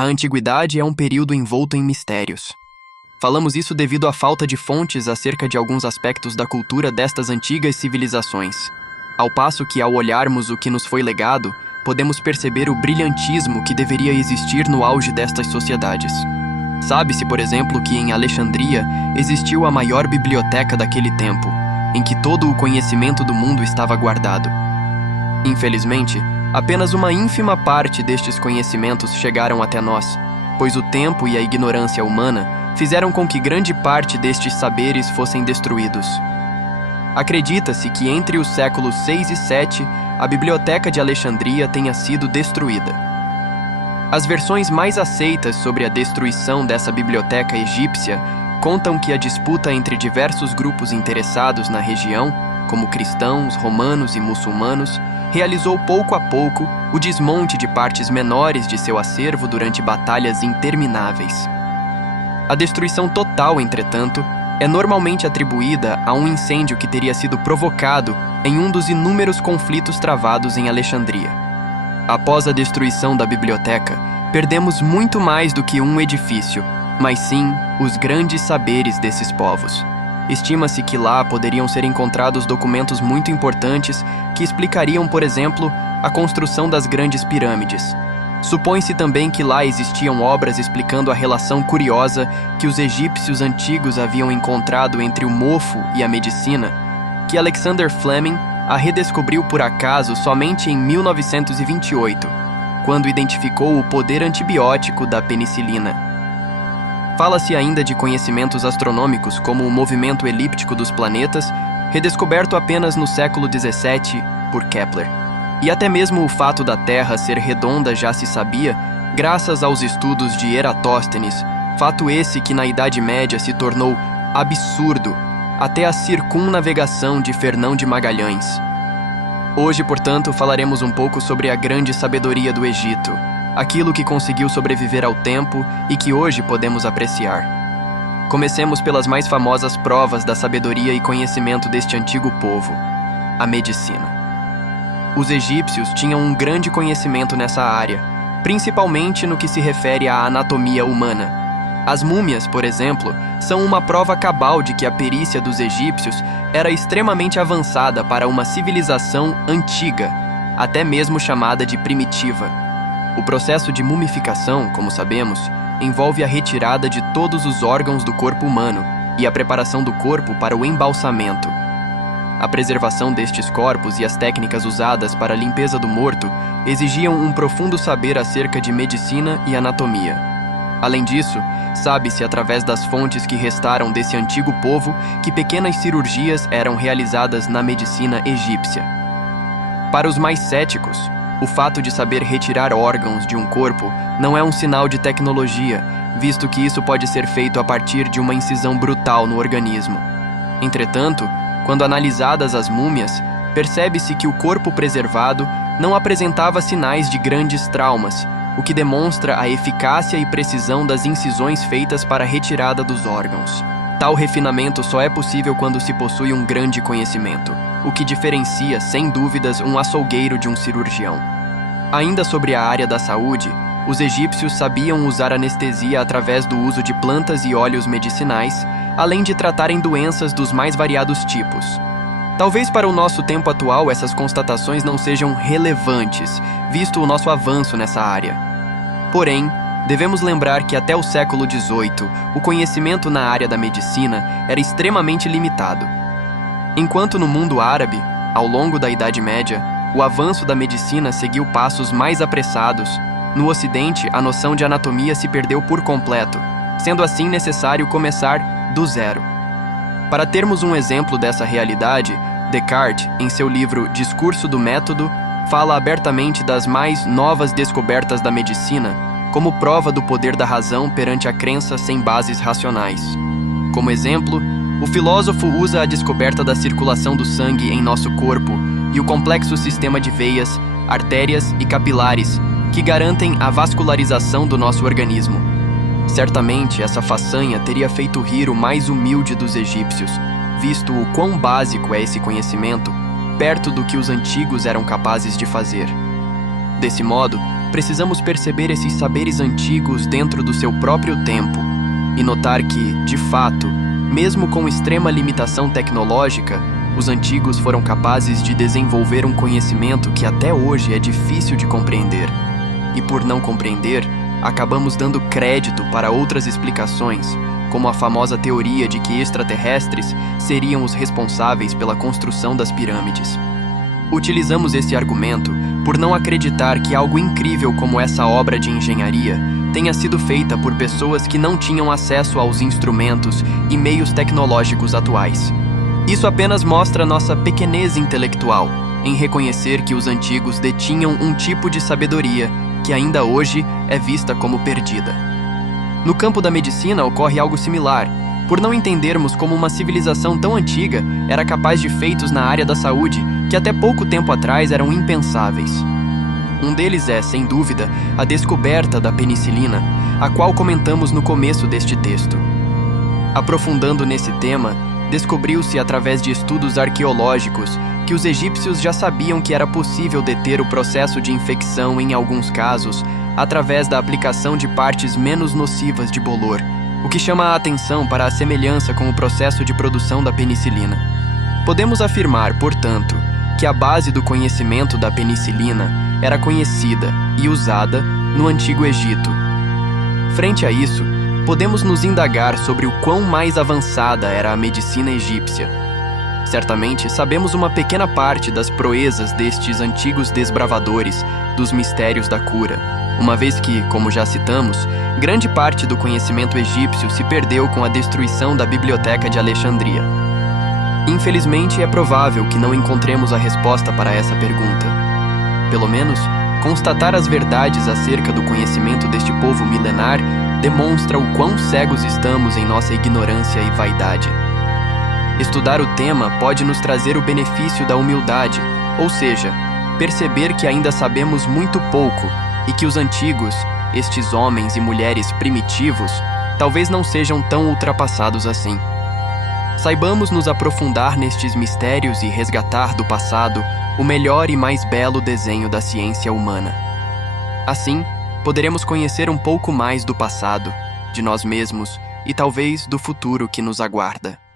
A antiguidade é um período envolto em mistérios. Falamos isso devido à falta de fontes acerca de alguns aspectos da cultura destas antigas civilizações. Ao passo que, ao olharmos o que nos foi legado, podemos perceber o brilhantismo que deveria existir no auge destas sociedades. Sabe-se, por exemplo, que em Alexandria existiu a maior biblioteca daquele tempo, em que todo o conhecimento do mundo estava guardado. Infelizmente, apenas uma ínfima parte destes conhecimentos chegaram até nós, pois o tempo e a ignorância humana fizeram com que grande parte destes saberes fossem destruídos. Acredita-se que entre os séculos 6 e 7, a Biblioteca de Alexandria tenha sido destruída. As versões mais aceitas sobre a destruição dessa biblioteca egípcia contam que a disputa entre diversos grupos interessados na região, como cristãos, romanos e muçulmanos, realizou pouco a pouco o desmonte de partes menores de seu acervo durante batalhas intermináveis. A destruição total, entretanto, é normalmente atribuída a um incêndio que teria sido provocado em um dos inúmeros conflitos travados em Alexandria. Após a destruição da biblioteca, perdemos muito mais do que um edifício, mas sim os grandes saberes desses povos. Estima-se que lá poderiam ser encontrados documentos muito importantes que explicariam, por exemplo, a construção das grandes pirâmides. Supõe-se também que lá existiam obras explicando a relação curiosa que os egípcios antigos haviam encontrado entre o mofo e a medicina, que Alexander Fleming a redescobriu por acaso somente em 1928, quando identificou o poder antibiótico da penicilina. Fala-se ainda de conhecimentos astronômicos como o movimento elíptico dos planetas, redescoberto apenas no século XVII por Kepler. E até mesmo o fato da Terra ser redonda já se sabia, graças aos estudos de Eratóstenes, fato esse que na Idade Média se tornou absurdo até a circunnavegação de Fernão de Magalhães. Hoje, portanto, falaremos um pouco sobre a grande sabedoria do Egito, aquilo que conseguiu sobreviver ao tempo e que hoje podemos apreciar. Comecemos pelas mais famosas provas da sabedoria e conhecimento deste antigo povo, a medicina. Os egípcios tinham um grande conhecimento nessa área, principalmente no que se refere à anatomia humana. As múmias, por exemplo, são uma prova cabal de que a perícia dos egípcios era extremamente avançada para uma civilização antiga, até mesmo chamada de primitiva. O processo de mumificação, como sabemos, envolve a retirada de todos os órgãos do corpo humano e a preparação do corpo para o embalsamento. A preservação destes corpos e as técnicas usadas para a limpeza do morto exigiam um profundo saber acerca de medicina e anatomia. Além disso, sabe-se através das fontes que restaram desse antigo povo que pequenas cirurgias eram realizadas na medicina egípcia. Para os mais céticos, o fato de saber retirar órgãos de um corpo não é um sinal de tecnologia, visto que isso pode ser feito a partir de uma incisão brutal no organismo. Entretanto, quando analisadas as múmias, percebe-se que o corpo preservado não apresentava sinais de grandes traumas, o que demonstra a eficácia e precisão das incisões feitas para a retirada dos órgãos. Tal refinamento só é possível quando se possui um grande conhecimento, o que diferencia, sem dúvidas, um açougueiro de um cirurgião. Ainda sobre a área da saúde, os egípcios sabiam usar anestesia através do uso de plantas e óleos medicinais, além de tratarem doenças dos mais variados tipos. Talvez para o nosso tempo atual essas constatações não sejam relevantes, visto o nosso avanço nessa área. Porém, devemos lembrar que até o século XVIII, o conhecimento na área da medicina era extremamente limitado. Enquanto no mundo árabe, ao longo da Idade Média, o avanço da medicina seguiu passos mais apressados, no Ocidente a noção de anatomia se perdeu por completo, sendo assim necessário começar do zero. Para termos um exemplo dessa realidade, Descartes, em seu livro Discurso do Método, fala abertamente das mais novas descobertas da medicina, como prova do poder da razão perante a crença sem bases racionais. Como exemplo, o filósofo usa a descoberta da circulação do sangue em nosso corpo e o complexo sistema de veias, artérias e capilares que garantem a vascularização do nosso organismo. Certamente, essa façanha teria feito rir o mais humilde dos egípcios, visto o quão básico é esse conhecimento, perto do que os antigos eram capazes de fazer. Desse modo, precisamos perceber esses saberes antigos dentro do seu próprio tempo e notar que, de fato, mesmo com extrema limitação tecnológica, os antigos foram capazes de desenvolver um conhecimento que até hoje é difícil de compreender. E por não compreender, acabamos dando crédito para outras explicações, como a famosa teoria de que extraterrestres seriam os responsáveis pela construção das pirâmides. Utilizamos esse argumento por não acreditar que algo incrível como essa obra de engenharia tenha sido feita por pessoas que não tinham acesso aos instrumentos e meios tecnológicos atuais. Isso apenas mostra nossa pequenez intelectual em reconhecer que os antigos detinham um tipo de sabedoria que ainda hoje é vista como perdida. No campo da medicina ocorre algo similar, por não entendermos como uma civilização tão antiga era capaz de feitos na área da saúde que até pouco tempo atrás eram impensáveis. Um deles é, sem dúvida, a descoberta da penicilina, a qual comentamos no começo deste texto. Aprofundando nesse tema, descobriu-se através de estudos arqueológicos que os egípcios já sabiam que era possível deter o processo de infecção em alguns casos através da aplicação de partes menos nocivas de bolor, o que chama a atenção para a semelhança com o processo de produção da penicilina. Podemos afirmar, portanto, que a base do conhecimento da penicilina era conhecida e usada no Antigo Egito. Frente a isso, podemos nos indagar sobre o quão mais avançada era a medicina egípcia. Certamente sabemos uma pequena parte das proezas destes antigos desbravadores dos mistérios da cura, uma vez que, como já citamos, grande parte do conhecimento egípcio se perdeu com a destruição da Biblioteca de Alexandria. Infelizmente, é provável que não encontremos a resposta para essa pergunta. Pelo menos, constatar as verdades acerca do conhecimento deste povo milenar demonstra o quão cegos estamos em nossa ignorância e vaidade. Estudar o tema pode nos trazer o benefício da humildade, ou seja, perceber que ainda sabemos muito pouco e que os antigos, estes homens e mulheres primitivos, talvez não sejam tão ultrapassados assim. Saibamos nos aprofundar nestes mistérios e resgatar do passado o melhor e mais belo desenho da ciência humana. Assim, poderemos conhecer um pouco mais do passado, de nós mesmos e talvez do futuro que nos aguarda.